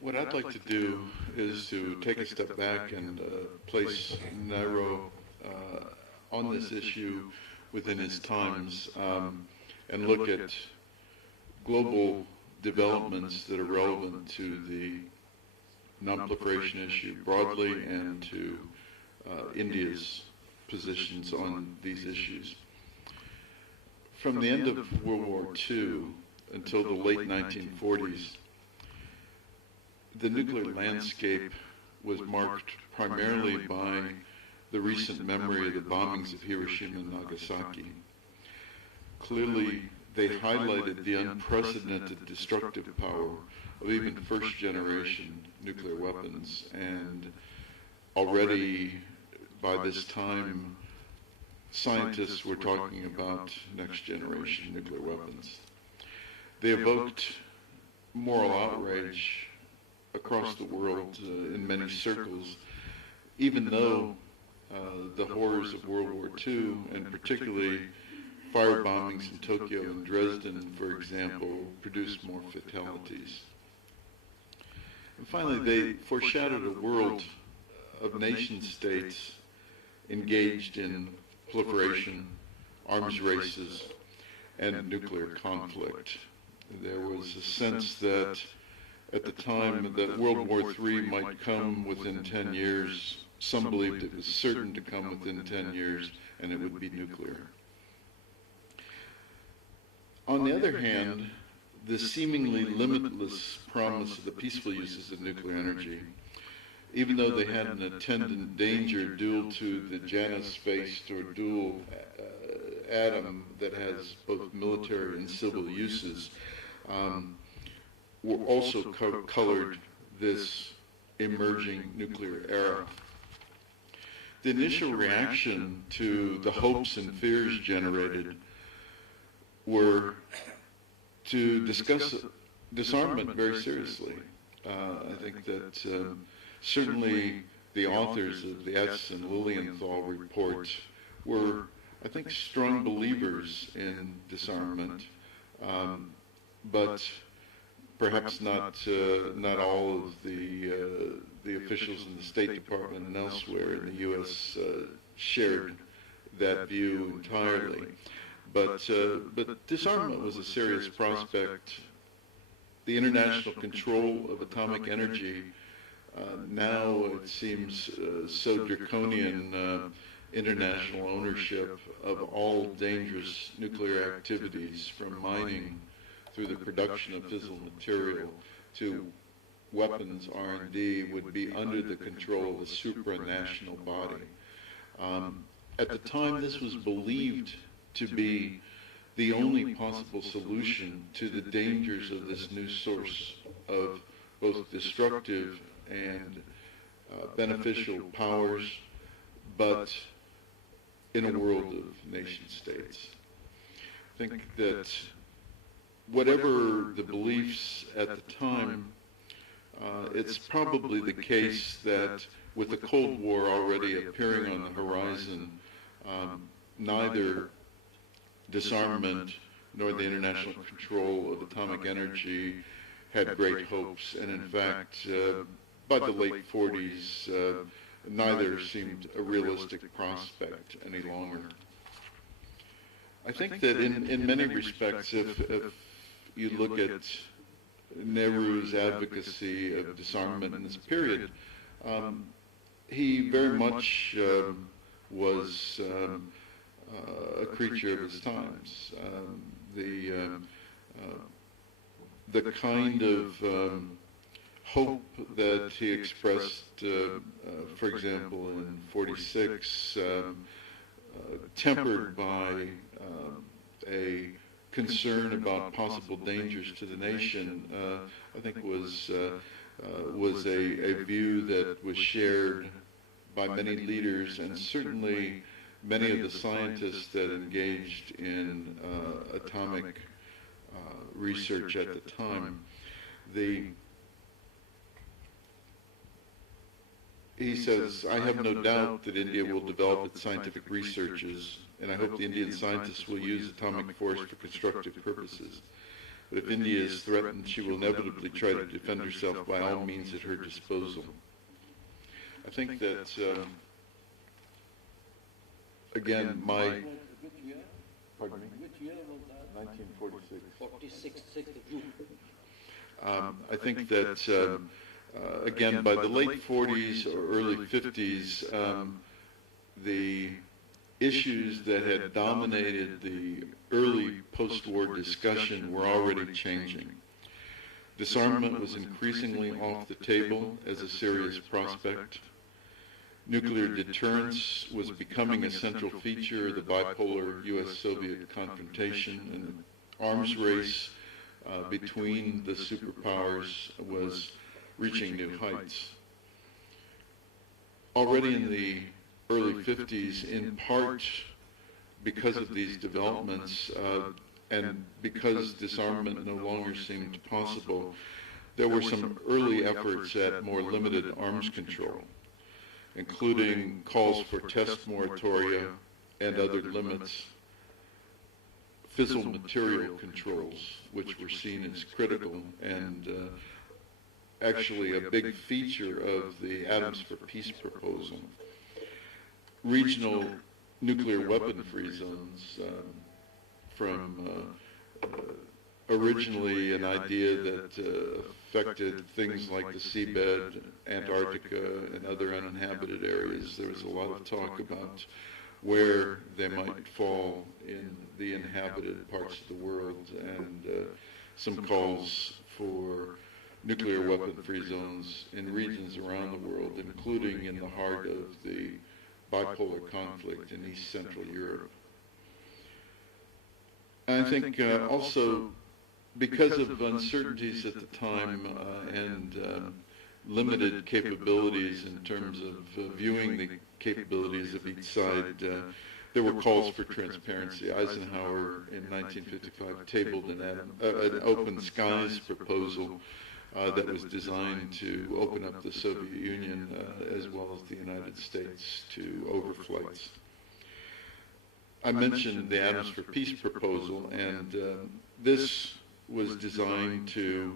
What I'd like to do is to take a step back and place Nehru on this issue within his times and look at global developments that are relevant to the non-proliferation issue broadly and to India's positions on these issues. From the end of World War II until the late 1940s, the nuclear landscape was marked primarily by the recent memory of the bombings of Hiroshima and Nagasaki. Clearly, they highlighted the unprecedented destructive power of even first-generation nuclear weapons, and already by this time, scientists were talking about next-generation nuclear weapons. They evoked moral outrage across the world in many circles, even though the horrors of World War II, and particularly fire bombings in Tokyo and Dresden, for example, produced more fatalities. And finally, they foreshadowed a world of nation-states engaged in proliferation, arms races, and nuclear conflict. There was a sense that at the time that World War III might come within 10 years. Some believed it was certain to come within 10 years, and it would be nuclear. On the other hand, the seemingly limitless promise of the peaceful uses of nuclear energy, even though they had an attendant danger due to the Janus-based or dual atom that has both military and civil uses, were also colored this emerging nuclear era. The initial reaction to the hopes and fears generated were to discuss disarmament very seriously. I think that certainly the authors of the Etz and Lilienthal report were, I think, strong believers in disarmament, but perhaps not all of the officials in the State Department and elsewhere in the U.S. Shared that view entirely. But disarmament was a serious prospect. The international control of atomic energy, now it seems so draconian, international ownership of all dangerous nuclear activities, from mining through the production of fissile material to weapons R&D, would be under the control of a supranational body. At the time, this was believed to be the only possible solution to the dangers of this new source of both destructive and beneficial powers, but in a world of nation states. I think that whatever the beliefs at the time, it's probably the case that with the Cold War already appearing on the horizon, neither disarmament nor the international control of atomic energy had great hopes. And in fact, by the late 40s, neither seemed a realistic prospect any longer. I think that in many respects, if you look at Nehru's advocacy of disarmament in this period, he very much was a creature of his times. The kind of hope that he expressed, for example, in '46, tempered by a concern about possible dangers to the nation, I think was a view that was shared by many leaders, and certainly many of the scientists that engaged in atomic research at the time. He says, "I have no doubt that India will develop its scientific researches, and I hope the Indian scientists will use atomic force for constructive purposes. But if India is threatened, she will inevitably try to defend herself by all means at her disposal. I think that, again, my... Pardon me? Which year was that? 1946. 46, 6th of June. I think that, again, by the late 40s or early 50s, the issues that had dominated the early post-war discussion were already changing. Disarmament was increasingly off the table as a serious prospect. Nuclear deterrence was becoming a central feature of the bipolar U.S.-Soviet confrontation, and the arms race between the superpowers was reaching new heights. Already in the early 50s, in part because of these developments and because disarmament no longer seemed possible, there were some early efforts at more limited arms control, including calls for test moratoria and other limits, fissile material controls, which were seen as critical and actually a big feature of the Atoms for Peace proposal. Regional nuclear weapon-free zones, from originally an idea that affected things like the seabed, Antarctica, and other uninhabited areas. There was a lot of talk about where they might fall in the inhabited parts of the world, and some calls for nuclear weapon-free zones in regions around the world, including in the heart of the bipolar conflict in East Central Europe. I think also because of uncertainties at the time and limited capabilities in terms of viewing the capabilities of each side, there were calls for transparency. Eisenhower in 1955 tabled an open skies proposal that was designed to open up the Soviet Union as well as the United States to overflights. I mentioned the Atoms for Peace proposal, and this was designed to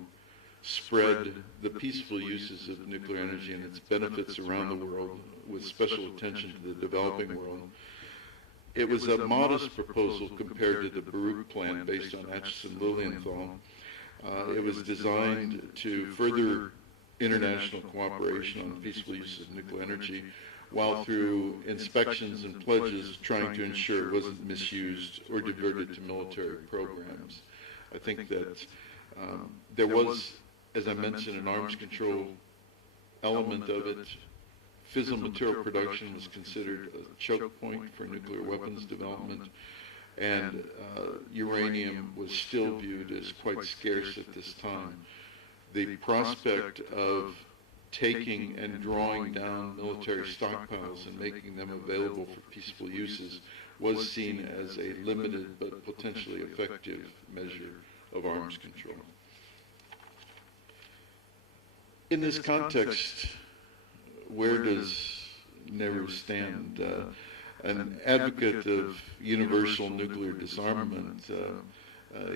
spread the peaceful uses of nuclear energy and its benefits around the world with special attention to the developing world. It was a modest proposal compared to the Baruch plan based on Acheson Lilienthal. It was designed to further international cooperation on the peaceful use of nuclear energy, while through inspections and pledges trying to ensure it wasn't misused or diverted to military programs. I think that there was, as I mentioned, an arms control element of it. Fissile material production was considered a choke point for nuclear weapons development, and uranium was still viewed as quite scarce at this time. The prospect of taking and drawing down military stockpiles and making them available for peaceful uses was seen as a limited but potentially effective measure of arms control. In this context, where does Nehru stand? An advocate of universal nuclear disarmament,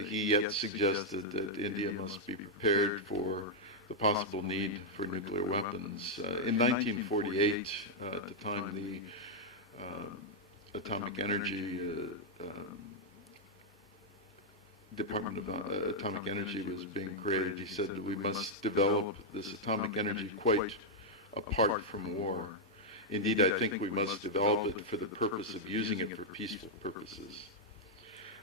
he yet suggested that India must be prepared for the possible need for nuclear weapons. In 1948, at the time the Atomic Energy Department of Atomic Energy was being created, he said that we must develop this atomic energy quite apart from war. Indeed, I think we must develop it for the purpose of using it for peaceful purposes.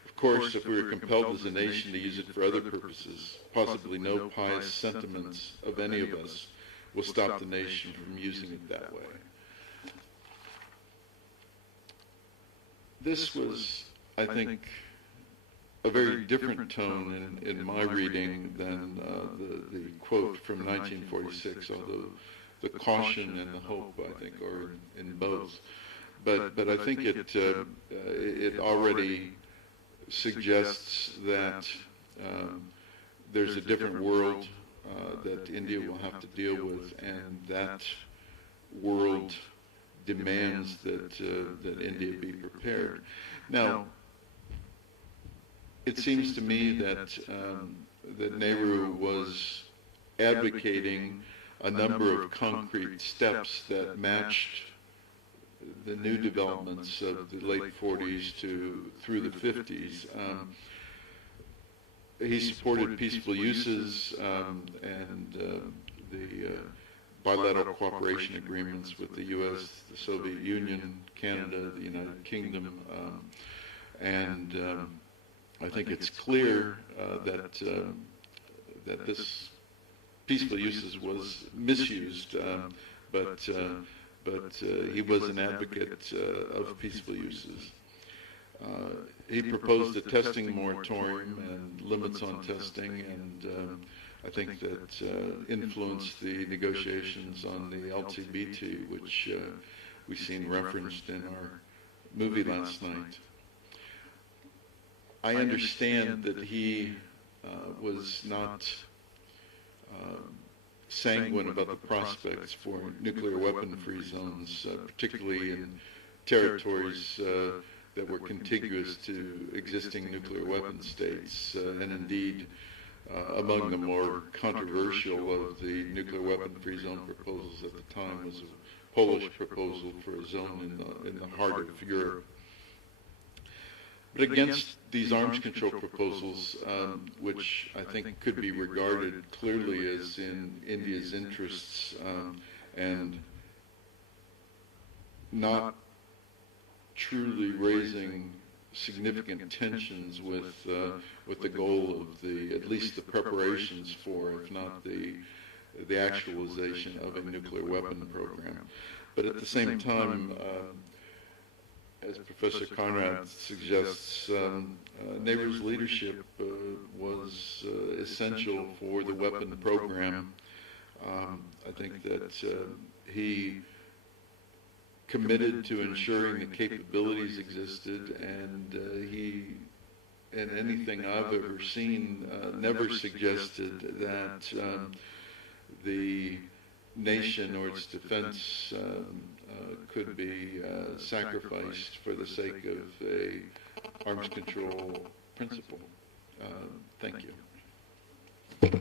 Of course, if we are compelled as a nation to use it for other purposes, possibly no pious sentiments of any of us will stop the nation from using it that way. This was, I think, a very different tone in my reading than the quote from 1946, although the caution and the hope, I think, are in both. But I think it already suggests that there's a different world that India will have to deal with, and that world demands that India be prepared. Now, it seems to me that that Nehru was advocating a number of concrete steps that matched the new developments of the late 40s through the 50s. He supported peaceful uses and the bilateral cooperation agreements with the U.S., the Soviet Union, Canada, the United Kingdom, and I think it's clear that that this peaceful uses was misused, but he was an advocate of peaceful uses. He proposed a testing moratorium and limits on testing, and I think that influenced the negotiations on the LTBT, which we've seen referenced in our movie last night. I understand that he was not sanguine about the prospects for nuclear weapon-free zones, particularly in territories that were contiguous to existing nuclear weapon states, and indeed among the more controversial of the nuclear weapon-free zone proposals at the time was a Polish proposal for a zone in the heart of Europe. But against these arms control proposals, which I think could be regarded clearly as in India's interests and not truly raising significant tensions with the goal of at least the preparations for, if not the actualization of a nuclear weapon program. But at the same time, as Professor Conrad suggests, Nehru's leadership was essential for the weapon program. I think that he committed to ensuring the capabilities existed, and anything I've ever seen, never suggested that the nation or its defense could be sacrificed for the sake of a arms control principle. Thank you.